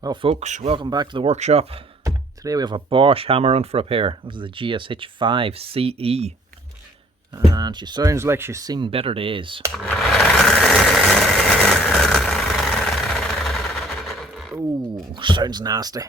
Well folks, welcome back to the workshop. Today we have a Bosch hammer on for repair. This is a GSH 5 CE and she sounds like she's seen better days. Oh, sounds nasty.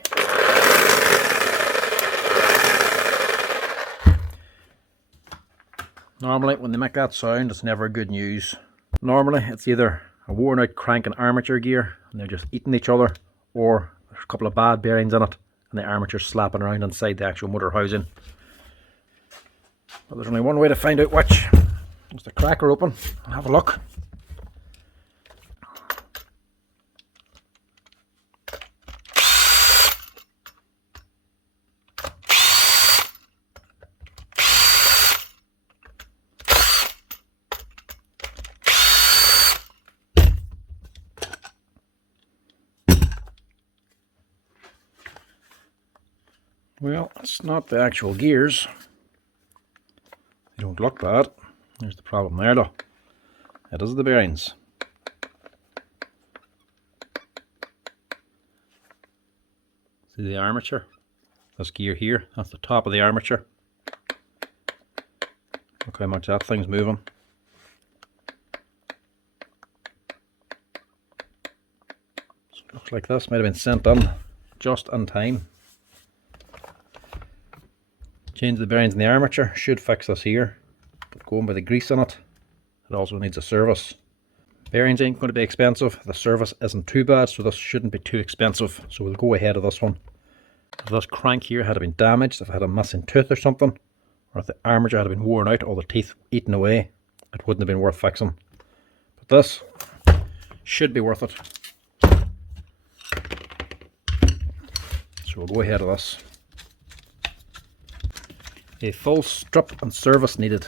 Normally when they make that sound it's never good news. Normally it's either a worn out crank and armature gear and they're just eating each other, or there's a couple of bad bearings in it and the armature's slapping around inside the actual motor housing. But there's only one way to find out which. Just to crack her open and have a look. Well, it's not the actual gears. They don't look bad. There's the problem there though. It is the bearings. See the armature? This gear here, that's the top of the armature. Look how much that thing's moving. So it looks like this might have been sent in just in time. Change the bearings in the armature, should fix this here, but going by the grease on it, it also needs a service. Bearings ain't going to be expensive, the service isn't too bad, so this shouldn't be too expensive, so we'll go ahead of this one. If this crank here had been damaged, if it had a missing tooth or something, or if the armature had been worn out, all the teeth eaten away, it wouldn't have been worth fixing. But this should be worth it. So we'll go ahead of this. A full strip and service needed.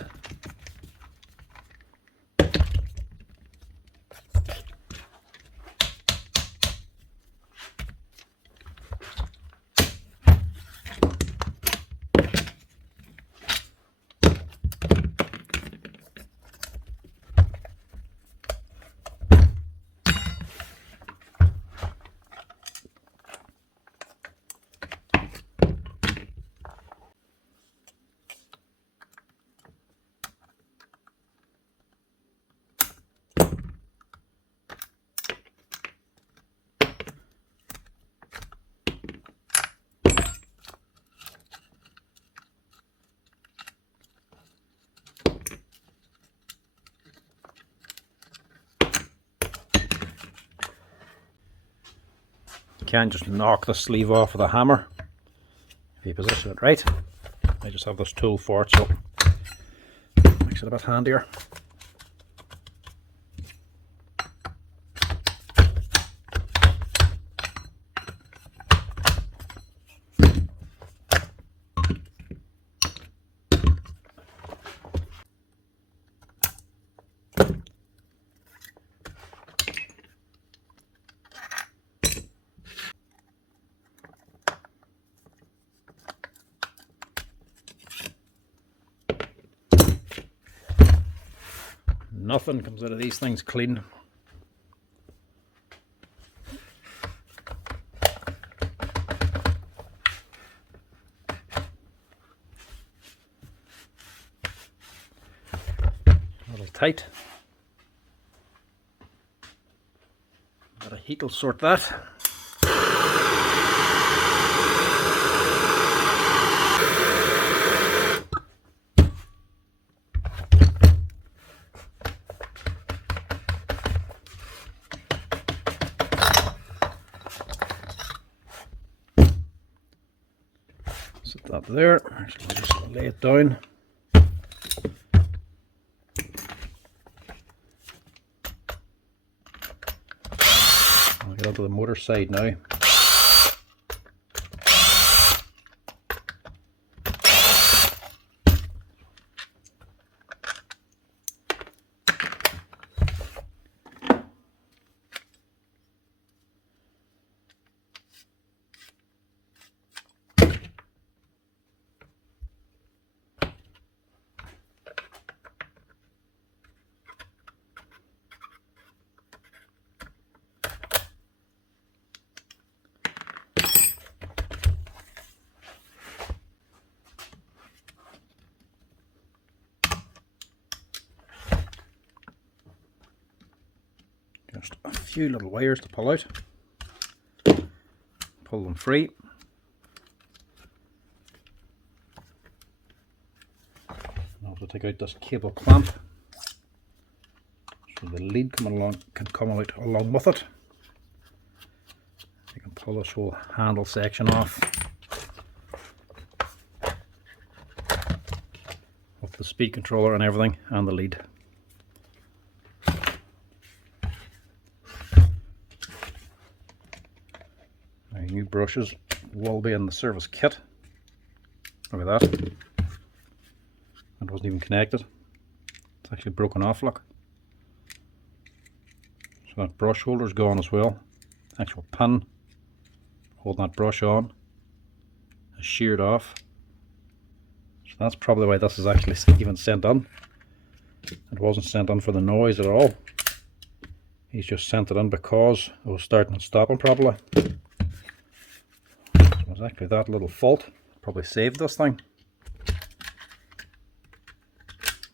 You can't just knock the sleeve off with a hammer if you position it right. I just have this tool for it, so it makes it a bit handier. Nothing comes out of these things clean. A little tight. A bit of heat will sort that. Set that there. Actually, just lay it down. I'll get onto the motor side now. few little wires to pull out. Pull them free. And also take out this cable clamp, so the lead can come out along with it. You can pull this whole handle section off with the speed controller and everything, and the lead. Now, new brushes will be in the service kit. Look at that. It wasn't even connected. It's actually broken off, look. So that brush holder's gone as well. Actual pin holding that brush on is sheared off. So that's probably why this is actually even sent in. It wasn't sent in for the noise at all. He's just sent it in because it was starting and stopping properly. It was actually that little fault probably saved this thing.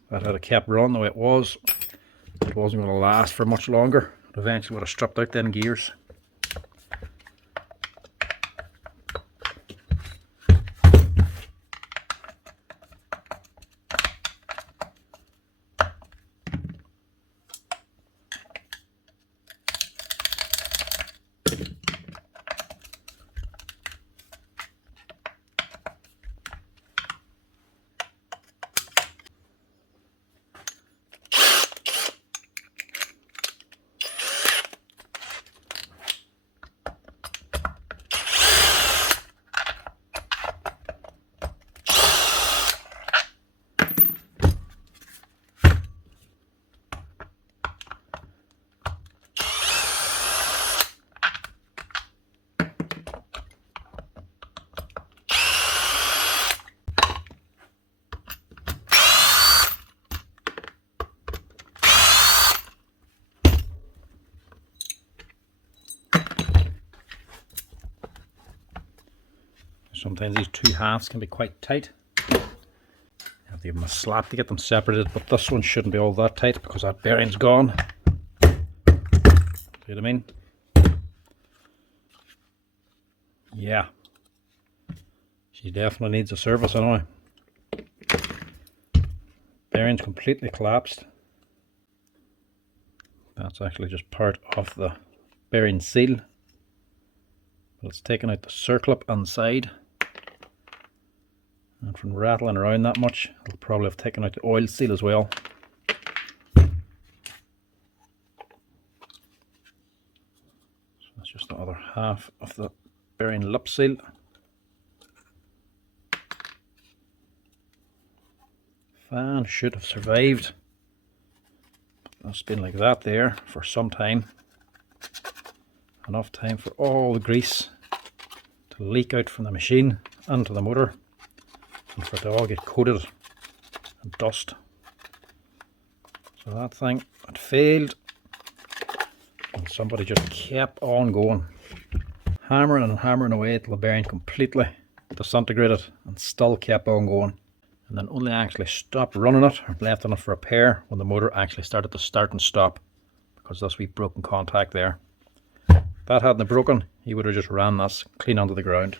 That had it kept running the way it was, it wasn't going to last for much longer. It eventually would have stripped out them gears. Sometimes these two halves can be quite tight. You have to give them a slap to get them separated, but this one shouldn't be all that tight because that bearing's gone. See what I mean? Yeah. She definitely needs a service anyway. Bearing's completely collapsed. That's actually just part of the bearing seal. But it's taken out the circlip inside. And from rattling around that much, it'll probably have taken out the oil seal as well. So that's just the other half of the bearing lip seal. Fan should have survived. It's been like that there for some time. Enough time for all the grease to leak out from the machine into the motor, and for it to all get coated and dust. So that thing had failed, and somebody just kept on going, hammering and hammering away till the bearing completely disintegrated, and still kept on going. And then only actually stopped running it or left on it for repair when the motor actually started to start and stop, because this wee broken contact there. If that hadn't broken, he would have just ran this clean onto the ground.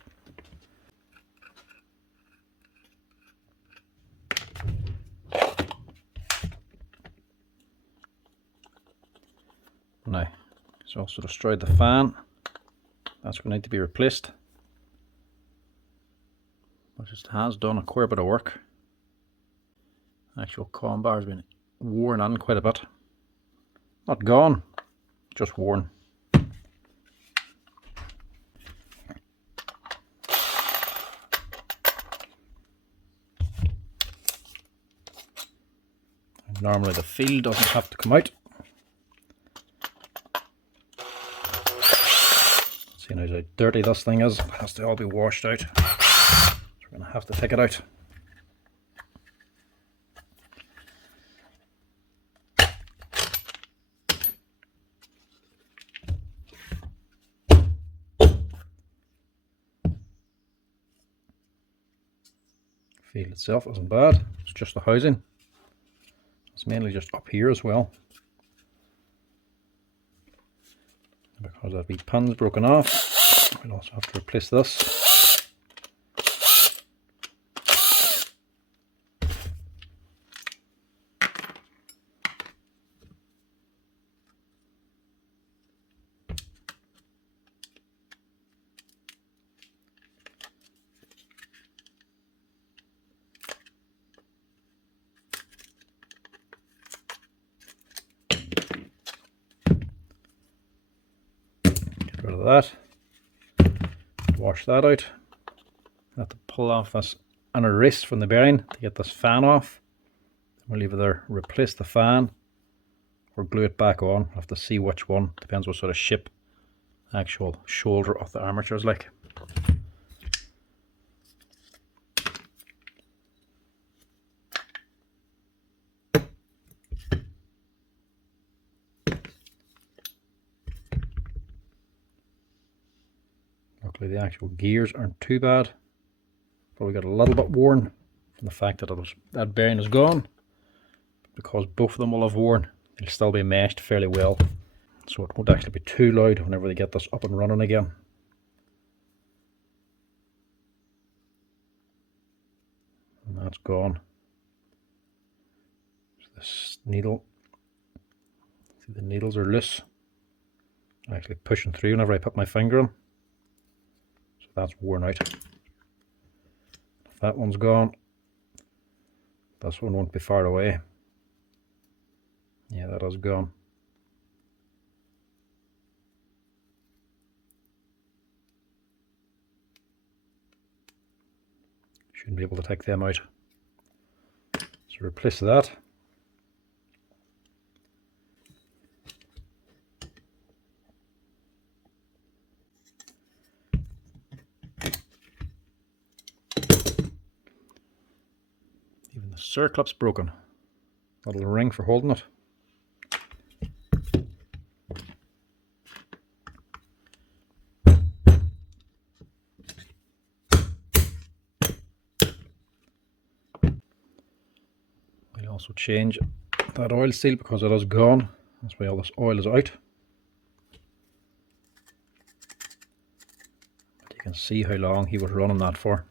Now, it's also destroyed the fan. That's going to need to be replaced. But it has done a queer bit of work. The actual comm bar has been worn in quite a bit. Not gone, just worn. Normally the feel doesn't have to come out. Seeing how dirty this thing is, it has to all be washed out. So we're going to have to take it out. Feel itself isn't bad, it's just the housing. It's mainly just up here as well. because that wee pin's broken off. We'll also have to replace this. Get rid of that. Wash that out. I have to pull off this inner race from the bearing to get this fan off. We'll either replace the fan or glue it back on. We'll have to see which one. Depends what sort of shape the actual shoulder of the armature is like. Luckily the actual gears aren't too bad. Probably got a little bit worn from the fact that that bearing is gone. Because both of them will have worn, they'll still be meshed fairly well. So it won't actually be too loud whenever they get this up and running again. And that's gone. So this needle, see the needles are loose. I'm actually pushing through whenever I put my finger in. So that's worn out. If that one's gone, this one won't be far away. Yeah, that is gone. Shouldn't be able to take them out. So replace that. Even the circlip's broken. That little ring for holding it. We'll also change that oil seal because it is gone. That's why all this oil is out. But you can see how long he was running that for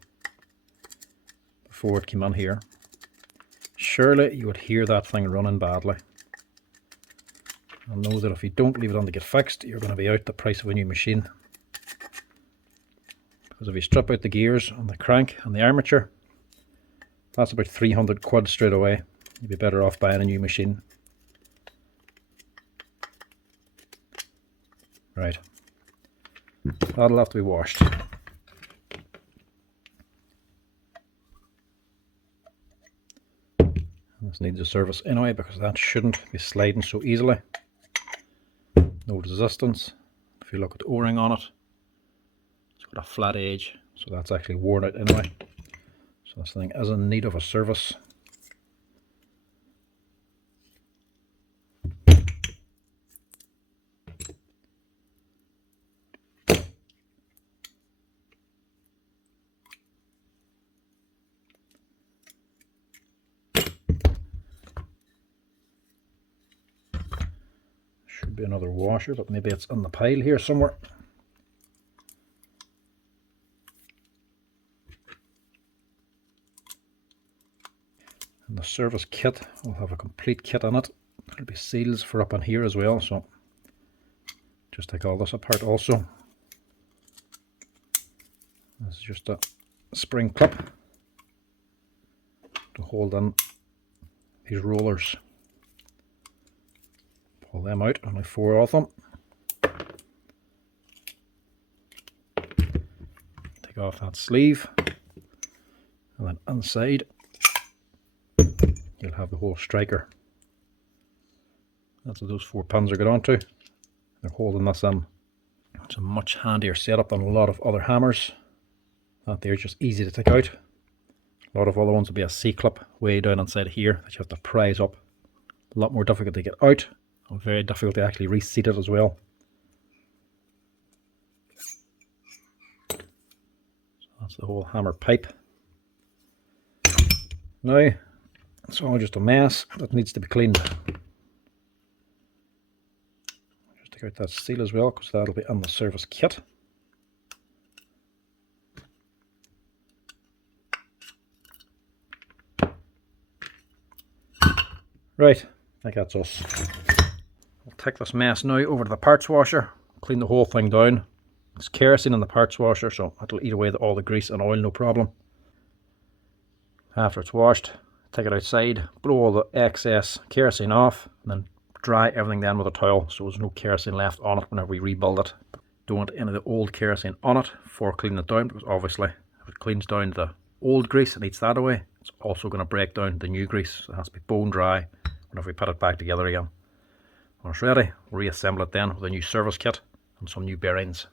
before it came in here. Surely you would hear that thing running badly. And know that if you don't leave it on to get fixed, you're going to be out the price of a new machine. Because if you strip out the gears and the crank and the armature, that's about 300 quid straight away. You'd be better off buying a new machine. Right. That'll have to be washed. This needs a service anyway because that shouldn't be sliding so easily. No resistance. If you look at the O-ring on it, it's got a flat edge, so that's actually worn out anyway. So this thing is in need of a service. Should be another washer, but maybe it's in the pile here somewhere. And the service kit will have a complete kit in it. There'll be seals for up in here as well, so just take all this apart also. This is just a spring clip to hold in these rollers. Pull them out, only 4 of them. Take off that sleeve, and then inside you'll have the whole striker. That's what those 4 pins are going onto. They're holding this in. It's a much handier setup than a lot of other hammers. That they're just easy to take out. A lot of other ones will be a C-clip way down inside here that you have to prise up. A lot more difficult to get out, and very difficult to actually reseat it as well. So that's the whole hammer pipe. Now, it's all just a mess that needs to be cleaned. Just Take out that seal as well, because that'll be on the service kit. Right, I think that's us. I'll take this mess now over to the parts washer, clean the whole thing down. It's kerosene in the parts washer, so it'll eat away all the grease and oil, no problem. After it's washed, take it outside, blow all the excess kerosene off, and then dry everything then with a towel so there's no kerosene left on it whenever we rebuild it. Don't want any of the old kerosene on it before cleaning it down, because obviously if it cleans down the old grease and eats that away, it's also going to break down the new grease. So it has to be bone dry whenever we put it back together again. When it's ready, we'll reassemble it then with a new service kit and some new bearings.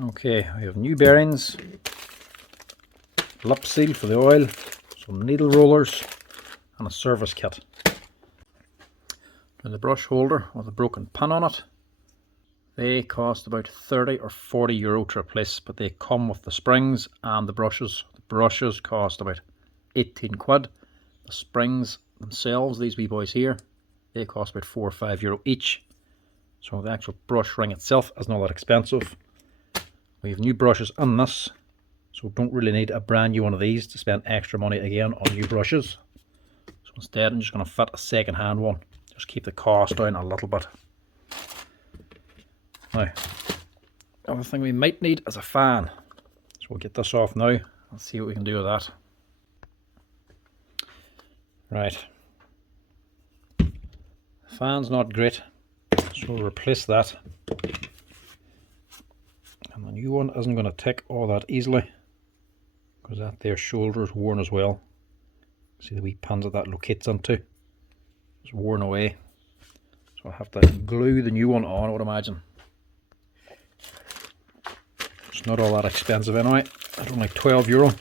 Okay, we have new bearings, lip seal for the oil, some needle rollers and a service kit. And the brush holder with a broken pin on it. They cost about 30 or 40 euro to replace, but they come with the springs and the brushes. The brushes cost about 18 quid. The springs themselves, these wee boys here, they cost about 4 or 5 euro each. So the actual brush ring itself is not that expensive. We have new brushes on this, so don't really need a brand new one of these to spend extra money again on new brushes. So instead I'm just going to fit a second hand one, just keep the cost down a little bit. Now, the other thing we might need is a fan. So we'll get this off now and see what we can do with that. Right. The fan's not great, so we'll replace that. And the new one isn't going to take all that easily, because that there shoulder is worn as well. See the wee pins that locates onto? It's worn away. So I'll have to glue the new one on, I would imagine. It's not all that expensive anyway. It's only 12 euro.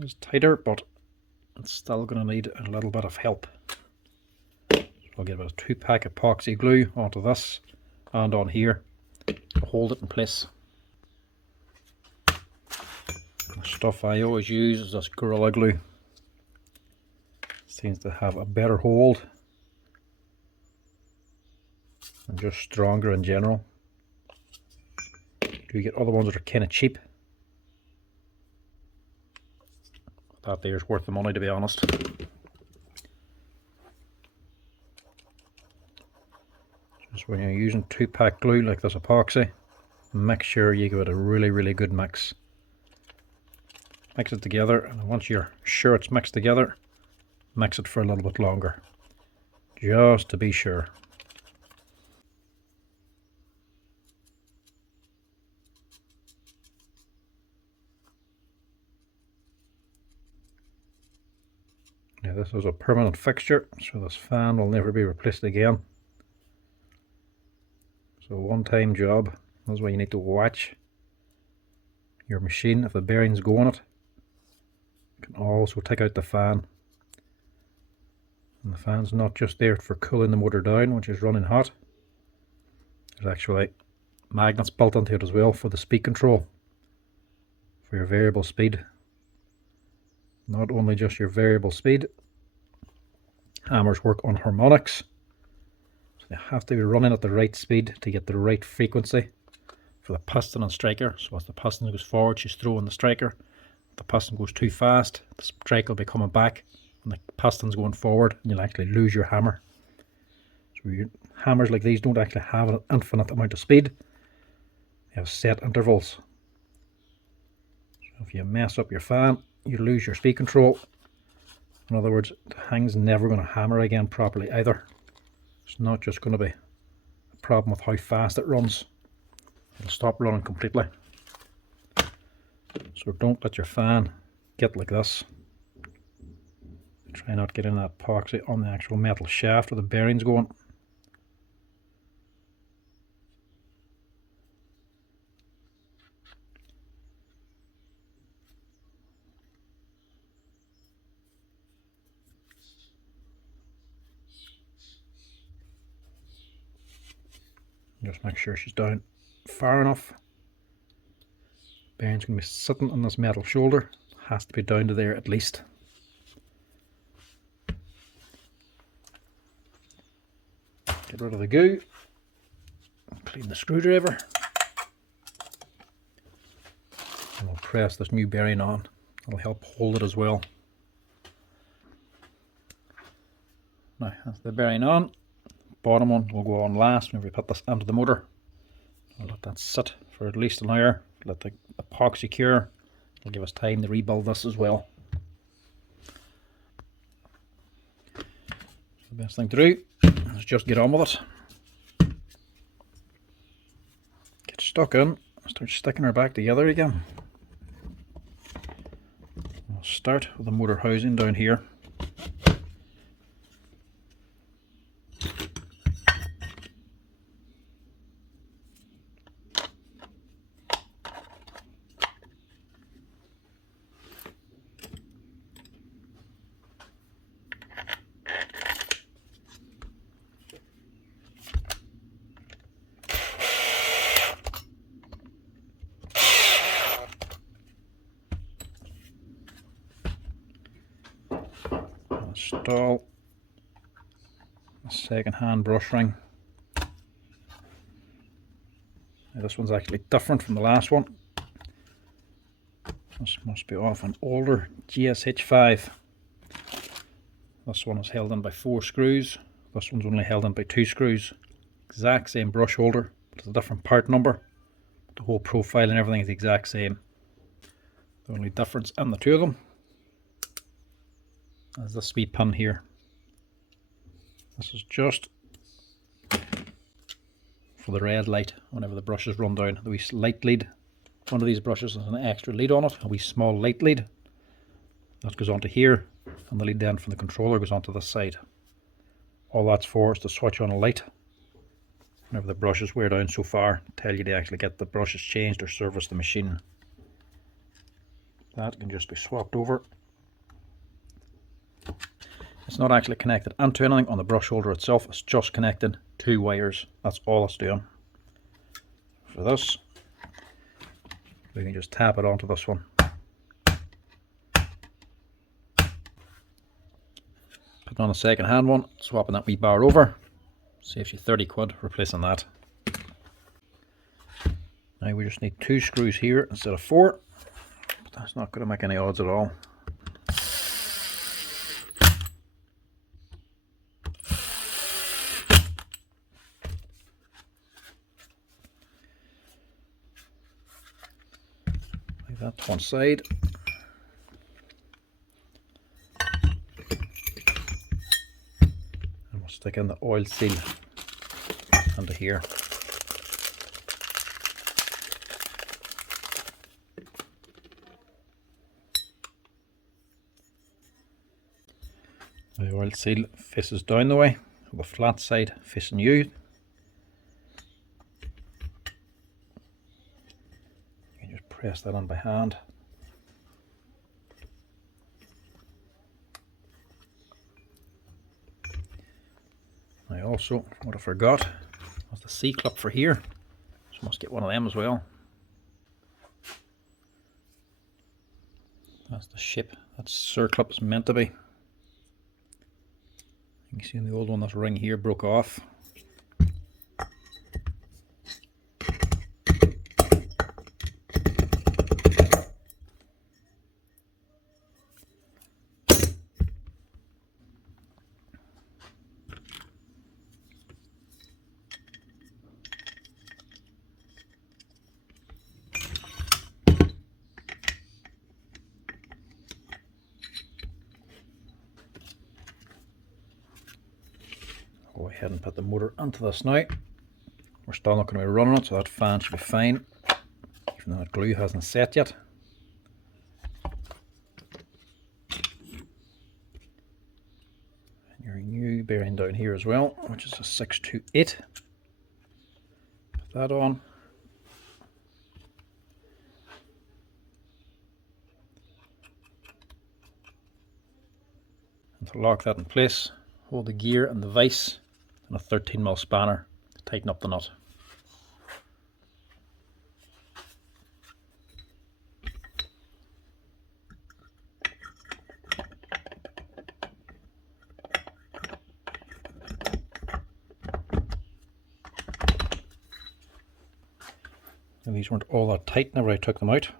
It's tighter, but it's still going to need a little bit of help. So I'll get about a 2-pack epoxy glue onto this and on here to hold it in place. The stuff I always use is this Gorilla Glue. Seems to have a better hold and just stronger in general. You get other ones that are kind of cheap. That there's worth the money, to be honest. Just when you're using 2-pack glue like this epoxy, make sure you give it a really good mix. Mix it together, and once you're sure it's mixed together, mix it for a little bit longer, just to be sure. Now this is a permanent fixture, so this fan will never be replaced again. So one-time job. That's why you need to watch your machine. If the bearings go on it, you can also take out the fan. And the fan's not just there for cooling the motor down, which is running hot. There's actually magnets built into it as well for the speed control, for your variable speed. Not only just your variable speed, hammers work on harmonics, so they have to be running at the right speed to get the right frequency for the piston and striker. So as the piston goes forward, she's throwing the striker. If the piston goes too fast, the striker will be coming back and the piston's going forward, and you'll actually lose your hammer. So your hammers like these don't actually have an infinite amount of speed. They have set intervals. So if you mess up your fan, you lose your speed control. In other words, the thing's never going to hammer again properly either. It's not just going to be a problem with how fast it runs. It'll stop running completely. So don't let your fan get like this. Try not getting that epoxy on the actual metal shaft where the bearing's going. Just make sure she's down far enough. Bearing's going to be sitting on this metal shoulder. Has to be down to there at least. Get rid of the goo. Clean the screwdriver. And we'll press this new bearing on. That'll help hold it as well. Now that's the bearing on. Bottom one will go on last whenever we put this into the motor. I'll let that sit for at least an hour. Let the epoxy cure. It'll give us time to rebuild this as well. So the best thing to do is just get on with it. Get stuck in. Start sticking her back together again. We'll start with the motor housing down here. Install a second-hand brush ring. Now this one's actually different from the last one. This must be off an older GSH 5. This one is held in by 4 screws. This one's only held in by 2 screws. Exact same brush holder, but it's a different part number. The whole profile and everything is the exact same. The only difference in the two of them is this wee pin here. This is just for the red light whenever the brushes run down. The wee light lead. One of these brushes has an extra lead on it, a wee small light lead. That goes onto here, and the lead then from the controller goes onto this side. All that's for is to switch on a light whenever the brushes wear down so far, tell you to actually get the brushes changed or service the machine. That can just be swapped over. It's not actually connected into anything on the brush holder itself, it's just connected to wires. That's all it's doing. For this, we can just tap it onto this one. Put on a second hand one, swapping that wee bar over. Saves you 30 quid replacing that. Now we just need 2 screws here instead of 4, but that's not going to make any odds at all. Leave that to one side. And we'll stick in the oil seal under here. The oil seal faces down the way, the flat side facing you. You can just press that on by hand. I also, what I forgot, was the C-clip for here. So must get one of them as well. That's the shape that circlip is meant to be. You can see in the old one, that ring here broke off. Go ahead and put the motor into this now. We're still not going to be running it, so that fan should be fine, even though that glue hasn't set yet. And your new bearing down here as well, which is a 628. Put that on. And to lock that in place, hold the gear and the vise and a 13mm spanner to tighten up the nut. And these weren't all that tight whenever I took them out.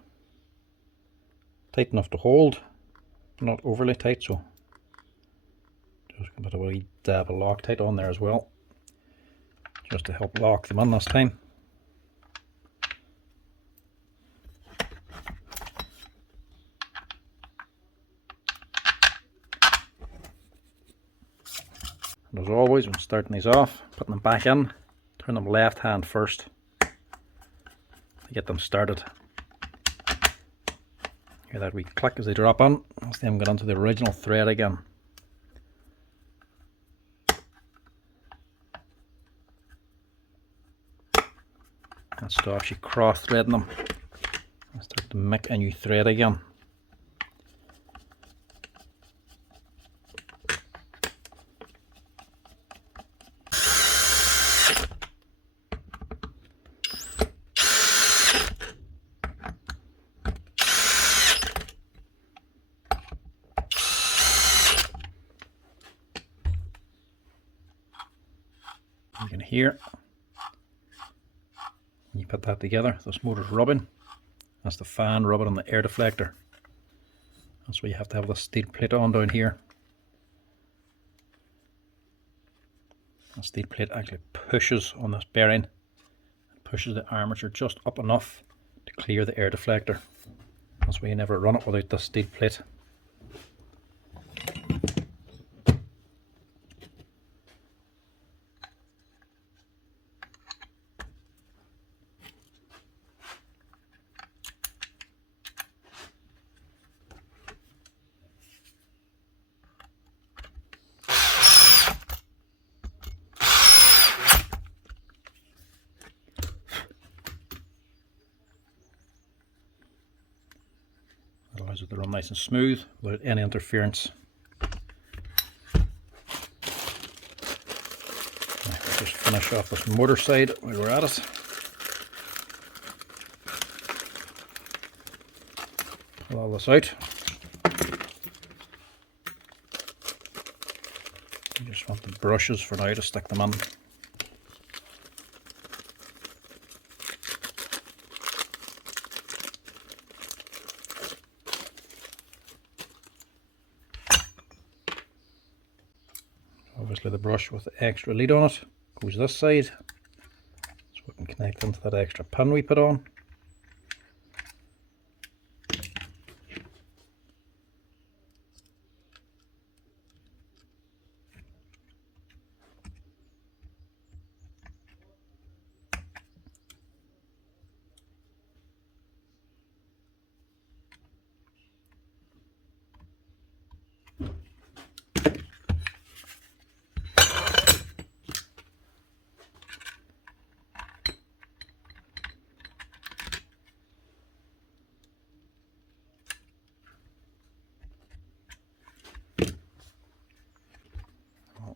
Tight enough to hold, not overly tight, so just put a wee dab of Loctite on there as well, just to help lock them in this time. And as always, when starting these off, putting them back in, turn them left hand first to get them started. Hear that wee click as they drop in, as them get onto the original thread again. And stops you cross threading them and start to make a new thread again. You can hear when you put that together, this motor's rubbing. That's the fan rubbing on the air deflector. That's why you have to have the steel plate on down here. The steel plate actually pushes on this bearing, pushes the armature just up enough to clear the air deflector. That's why you never run it without the steel plate. Allows it to run nice and smooth without any interference. finish off this motor side while we're at it. Pull all this out. You just want the brushes for now to stick them in. Obviously the brush with the extra lead on it goes this side, so we can connect into that extra pin we put on.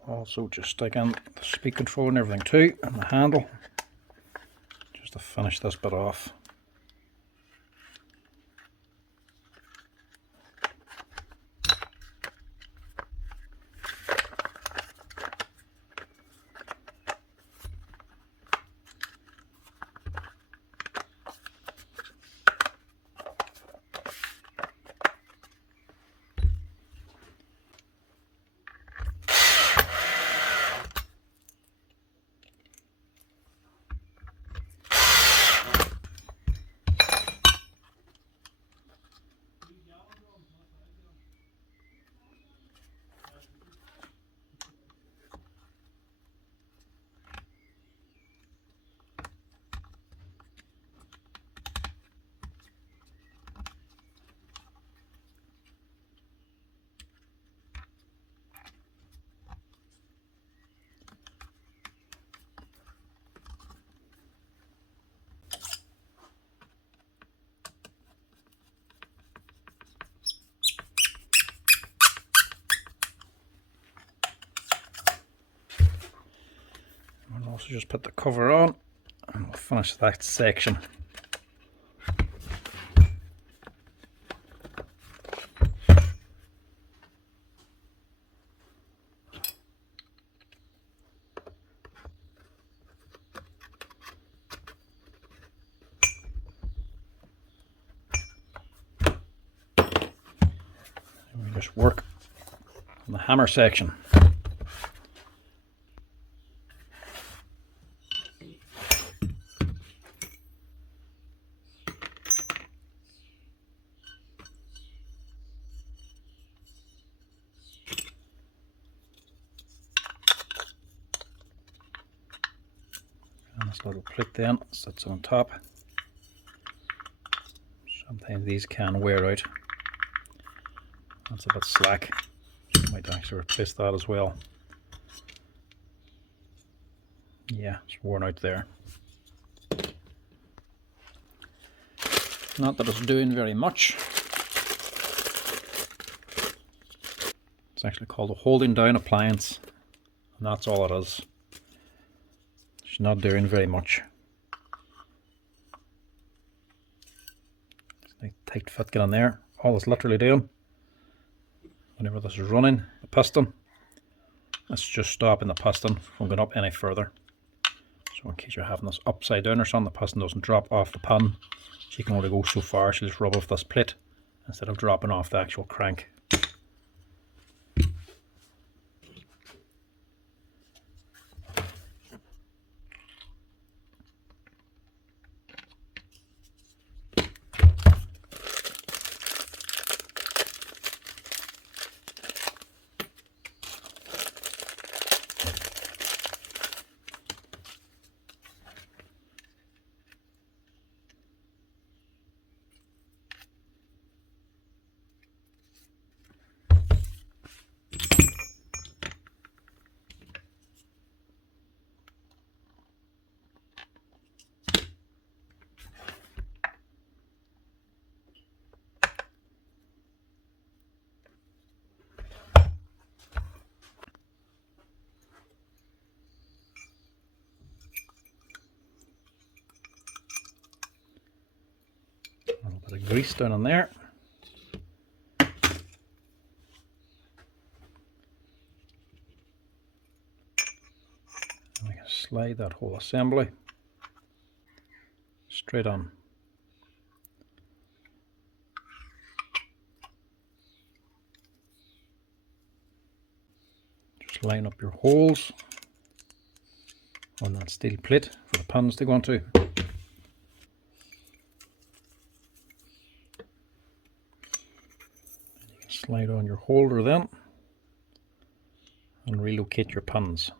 Also just stick in the speed control and everything too, and the handle, just to finish this bit off. And also just put the cover on and we'll finish that section. And we just work on the hammer section. And this little plate then sits on top. Sometimes these can wear out. That's a bit slack. Might actually replace that as well. Yeah, it's worn out there. Not that it's doing very much. It's actually called a holding down appliance, and that's all it is. It's not doing very much. It's a tight fit get in there. All it's literally doing, whenever this is running, the piston, it's just stopping the piston from going up any further. So in case you're having this upside down or something, the piston doesn't drop off the pin. She can only go so far. She'll just rub off this plate instead of dropping off the actual crank. A bit of grease down in there. And we can slide that whole assembly straight on. Just line up your holes on that steel plate for the pans to go into. Slide on your holder then and relocate your pans.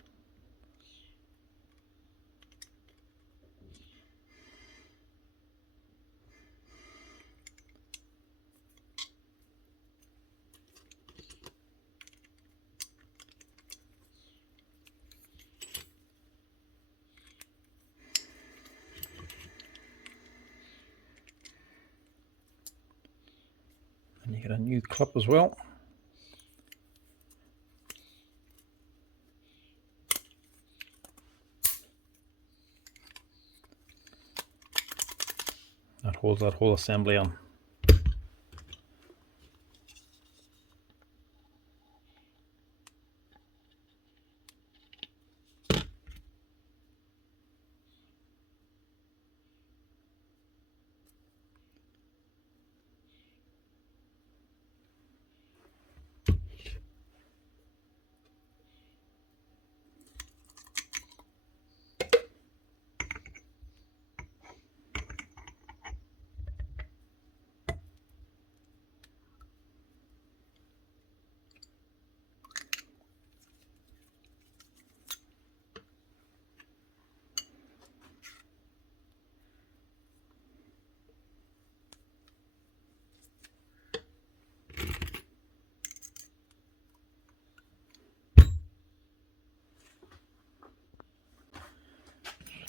And you get a new clip as well. That holds that whole assembly on.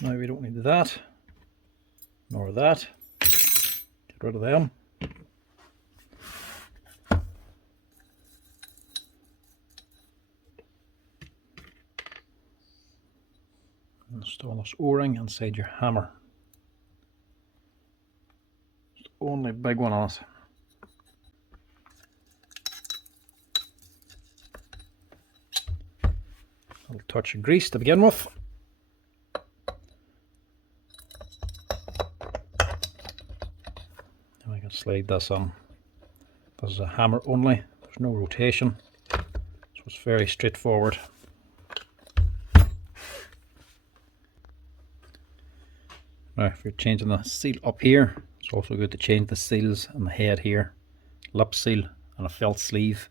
Now we don't need that, nor that. Get rid of them. Install this O-ring inside your hammer. It's the only big one on it. A little touch of grease to begin with. And I can slide this on. This is a hammer only, there's no rotation, so it's very straightforward. Now if you're changing the seal up here, it's also good to change the seals on the head here. Lip seal and a felt sleeve,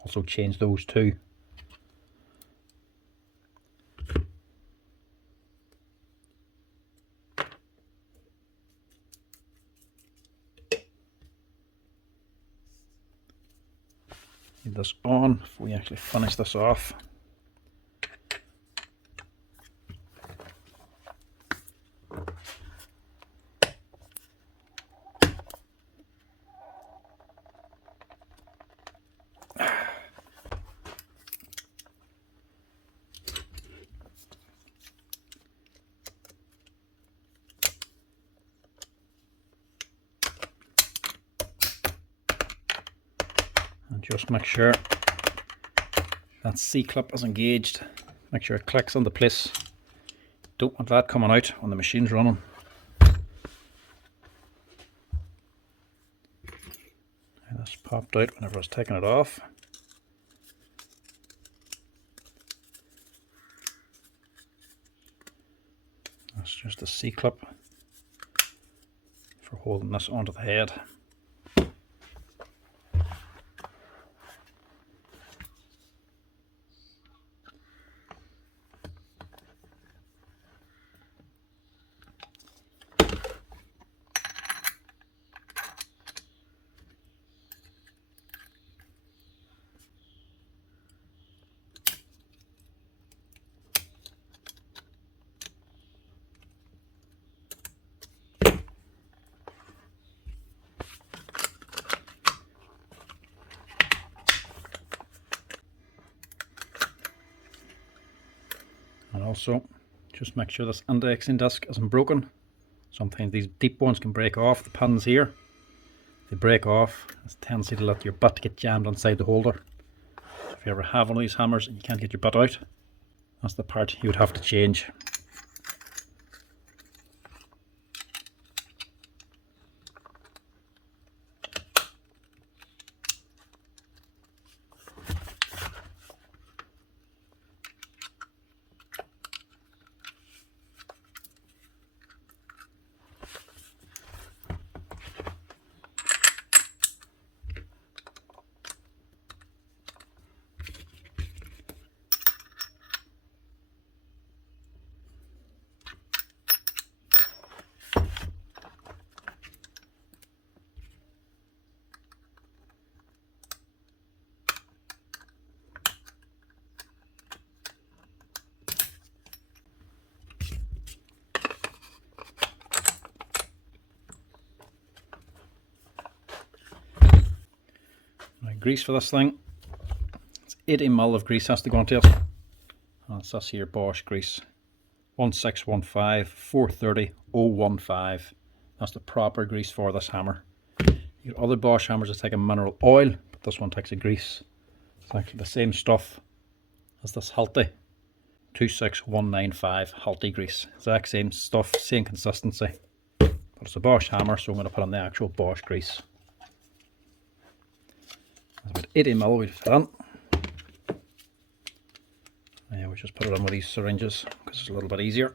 also change those too. Leave this on before we actually finish this off. And just make sure that C-clip is engaged. Make sure it clicks into place. Don't want that coming out when the machine's running. And this popped out whenever I was taking it off. That's just a C-clip for holding this onto the head. And also just make sure this indexing disc isn't broken. Sometimes these deep ones can break off the pins here. They break off. There's a tendency to let your butt get jammed inside the holder. So if you ever have one of these hammers and you can't get your butt out, that's the part you would have to change. Now, grease for this thing. It's 80 ml of grease has to go into it. And it's this here Bosch grease. 1615 430 015. That's the proper grease for this hammer. Your other Bosch hammers that take a mineral oil, but this one takes a grease. It's actually the same stuff as this Halti. 26195 Halti grease. Exact same stuff, same consistency. But it's a Bosch hammer, so I'm going to put on the actual Bosch grease. That's about 80 ml we've put on. Yeah, we just put it on with these syringes because it's a little bit easier.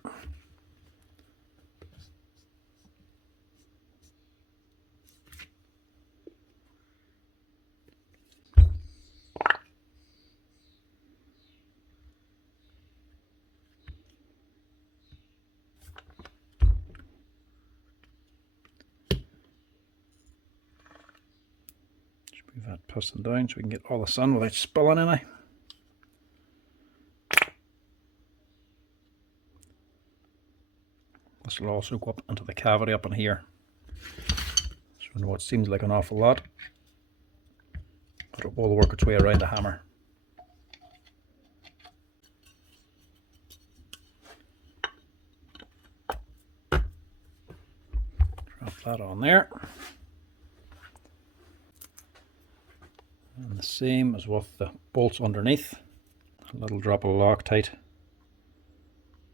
Just move that piston down so we can get all the sun without spilling any. This will also go up into the cavity up in here. So I know it seems like an awful lot, but it will work its way around the hammer. Drop that on there. And the same as with the bolts underneath. A little drop of Loctite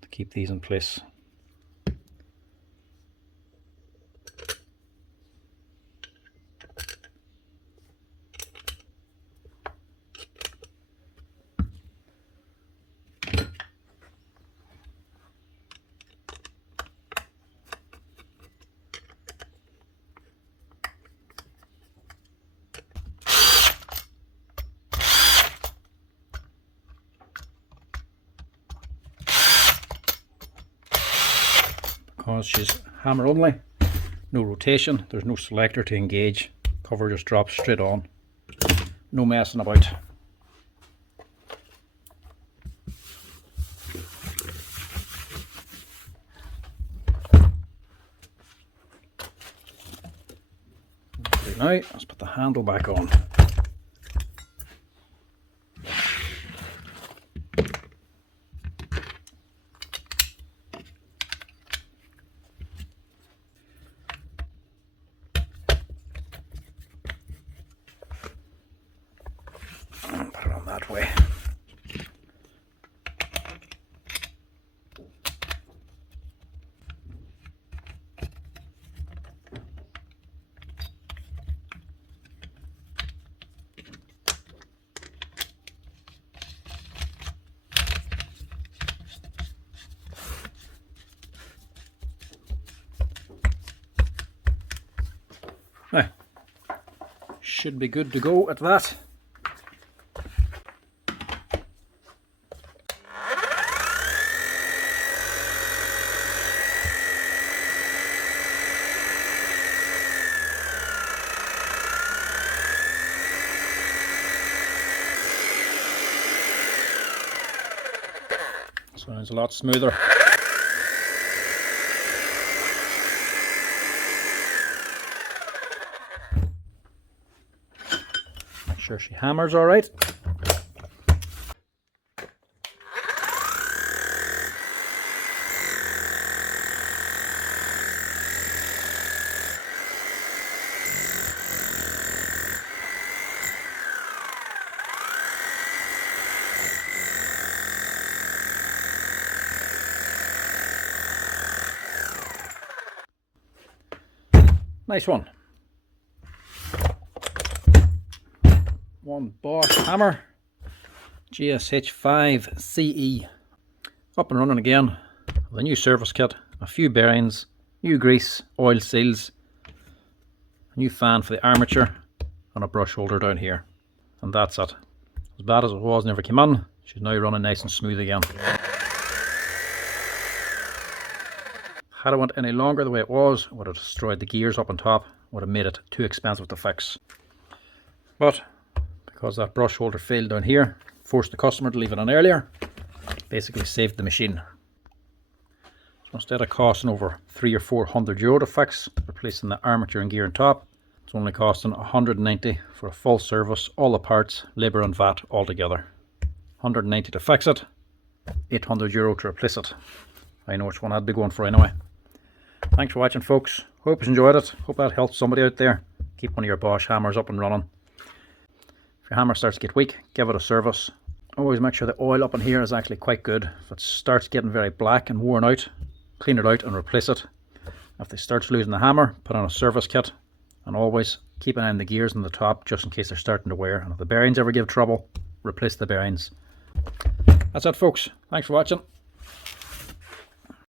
to keep these in place. Because she's hammer only, no rotation, there's no selector to engage, cover just drops straight on, no messing about. Okay, now let's put the handle back on. Put it on that way. Now, should be good to go at that. Sounds a lot smoother. Make sure she hammers all right. Nice one. One Bosch hammer, GSH 5 CE. Up and running again with a new service kit, a few bearings, new grease, oil seals, a new fan for the armature, and a brush holder down here. And that's it. As bad as it was, never came in. She's now running nice and smooth again. Had it went any longer the way it was, it would have destroyed the gears up on top, would have made it too expensive to fix. But because that brush holder failed down here, forced the customer to leave it on earlier, basically saved the machine. So instead of costing over €300 or €400 to fix, replacing the armature and gear on top, it's only costing €190 for a full service, all the parts, labour and VAT altogether. €190 to fix it, €800 to replace it. I know which one I'd be going for anyway. Thanks for watching, folks. Hope you enjoyed it. Hope that helped somebody out there. Keep one of your Bosch hammers up and running. If your hammer starts to get weak, give it a service. Always make sure the oil up in here is actually quite good. If it starts getting very black and worn out, clean it out and replace it. If it starts losing the hammer, put on a service kit. And always keep an eye on the gears on the top just in case they're starting to wear. And if the bearings ever give trouble, replace the bearings. That's it, folks. Thanks for watching.